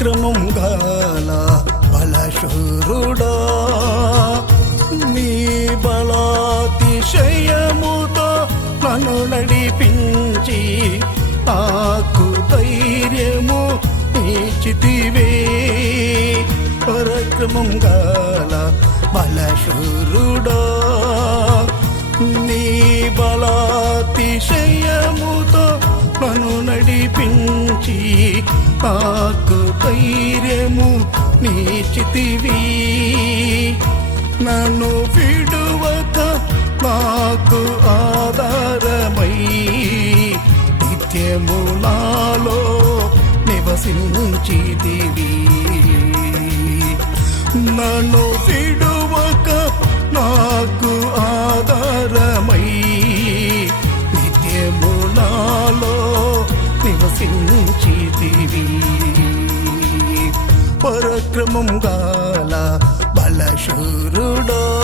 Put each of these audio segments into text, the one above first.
పరక్రమం గాల బలశూరుడా నీ బలాతిశయముతో నన్ను నడిపించి నాకు ధైర్యము ఇచ్చితివే పరక్రమం గాల బలశూరుడా నీ బలాతిశయముతో నడిపించి నాకు ధైర్యము నీచితివి. నన్ను విడువక నాకు ఆధారమై నిత్యములాలో నివసించితివి. నన్ను విడువక నాకు ఆ నివసించితివి. పరక్రమం గాల బలశూరుడో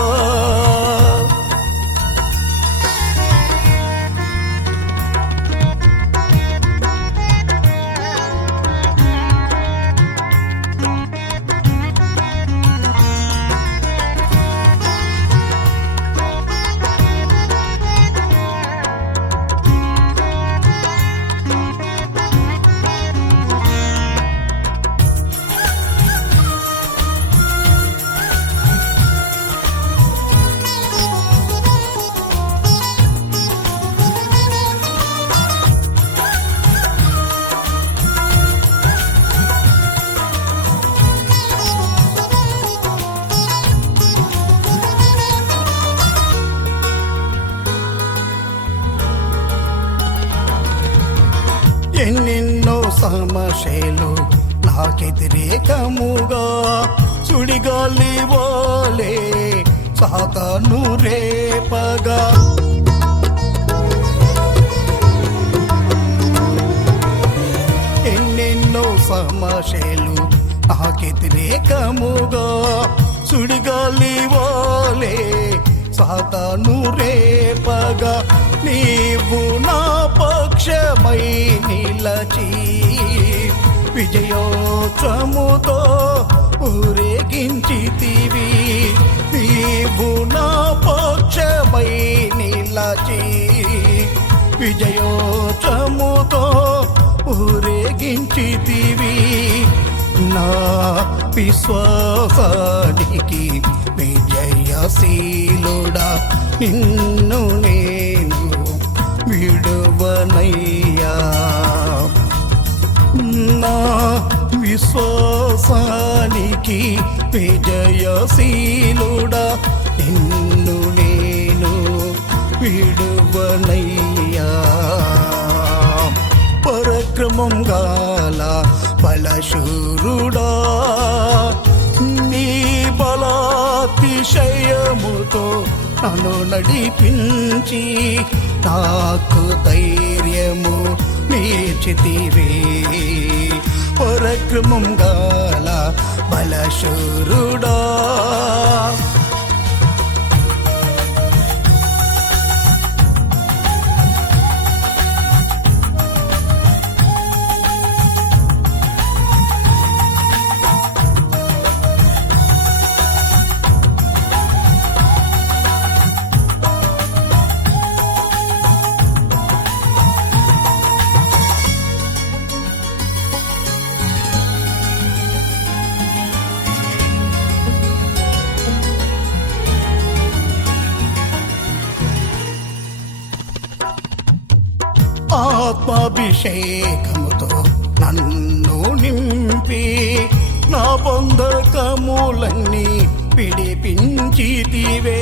నాకెతిరేకముగా సుడిగాలి వాలే సాతాను రేపగా. ఎన్నెన్నో సమస్యలు నాకెతిరేకముగా సుడిగాలి వాలే సాతాను రేపగా. నీవు నా పక్షమై నిలచీ విజయోత్సముతో ఊరేగించితివి. నీవు నా పక్షమై నిలచి విజయోత్సముతో ఊరేగించితివి. నా విశ్వాసానికి విజయశీలుడా నిన్ను నేను విడువనై విశ్వాసానికి విజయశీలుడా. నిన్ను నేను విడువనయ్యా. పరక్రమం గాల బలశూరుడా. నీ బలాతిశయముతో నన్ను నడిపించి నాకు ధైర్యము నేర్చితివే పరక్రమం గాల బలశూరుడా ఆత్మాభిషేకముతో నన్ను నింపి నా బంధకములన్నీ విడిపించితివే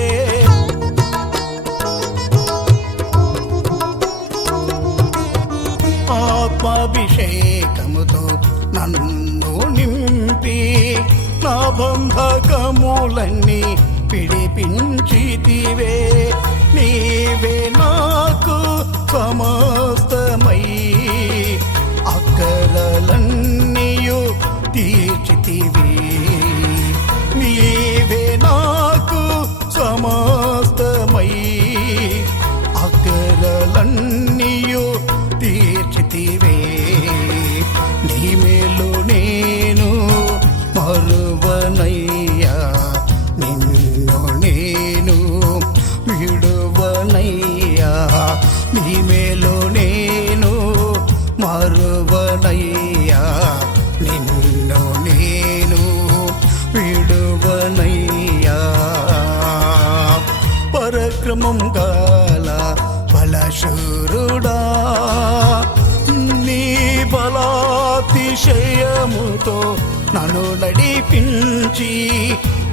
ఆత్మాభిషేకముతో నన్ను నింపి నా బంధకములన్నీ విడిపించితివే నీవే నాకు సమస్తమై అక్కరలన్నీయు తీర్చితివి. నీ మేలు నేను మరువనయ్యా. నేను విడువనయ్యా. పరక్రమం గాల బలశూరుడా నీ బలాతిశయముతో నన్ను నడిపించి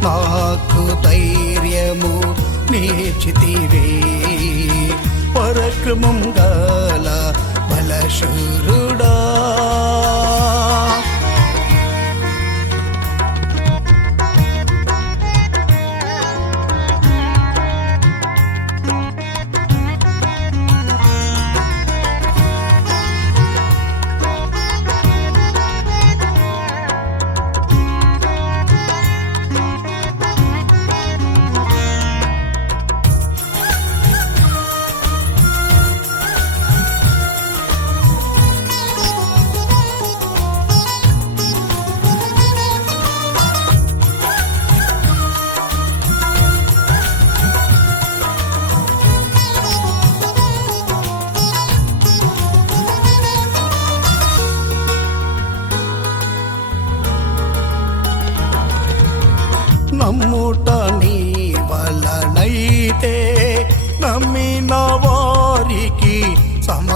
నాకు ధైర్యము నేర్చితివే. పరక్రమం గల బలశూరుడా.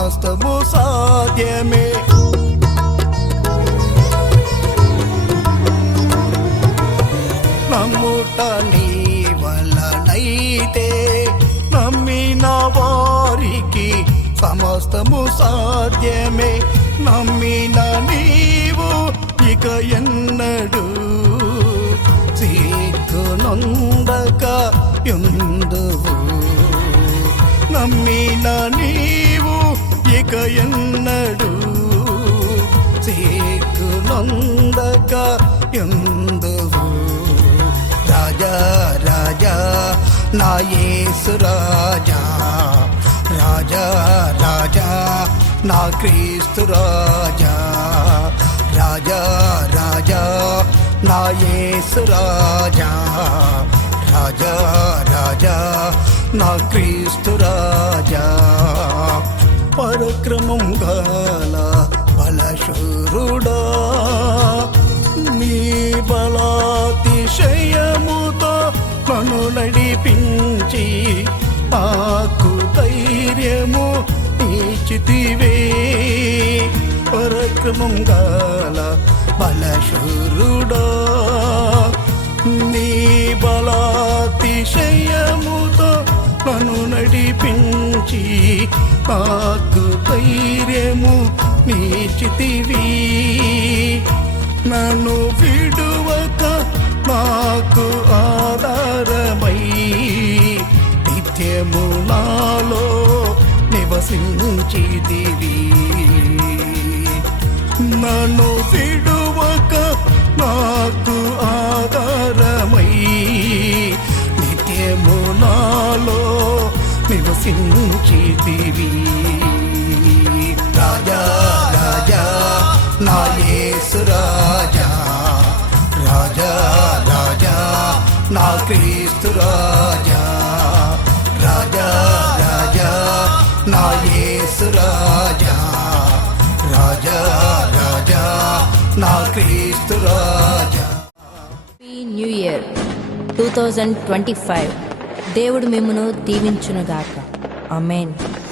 వాస్తవు సాధ్యమే. నమ్ముట నీ వలనైతే నమ్మిన వారికి సమస్తము సాధ్యమే. నమ్మిన నీవు ఇక ఎన్నడు సిగ్గునొందక ఎందువు? నమ్మిన నీవు ఇక ఎన్నడు సిగ్గునొందక ఎందువు? రాజా రాజా నా యేసు రాజా రాజా రాజా నా క్రీస్తు రాజా రాజా రాజా నా యేసు రాజా రాజా రాజా నా క్రీస్తు రాజా. పరక్రమం గాల బలశూరుడా నీ బలాతిశయముతో నన్ను నడిపించి ఆకు ధైర్యము నీచితివే. పరక్రమం గాల బలశూరుడా నీ బలాతిశయముతో నన్ను నడిపించి నాకు ధైర్యము నీచితివి. నన్ను విడువక నాకు ఆధారమై నిత్యము నాలో నివసించితివి. నన్ను విడువక నాకు ఆధార నివసించితివి రాజా రాజా నా యేసు రాజా. రాజా రాజా నా క్రీస్తు రాజా. రాజా రాజా నా యేసు రాజా. రాజా రాజా నా క్రీస్తు రాజా. New year two thousand twenty five దేవుడు మిమ్మను దీవించునుగాక. Amen.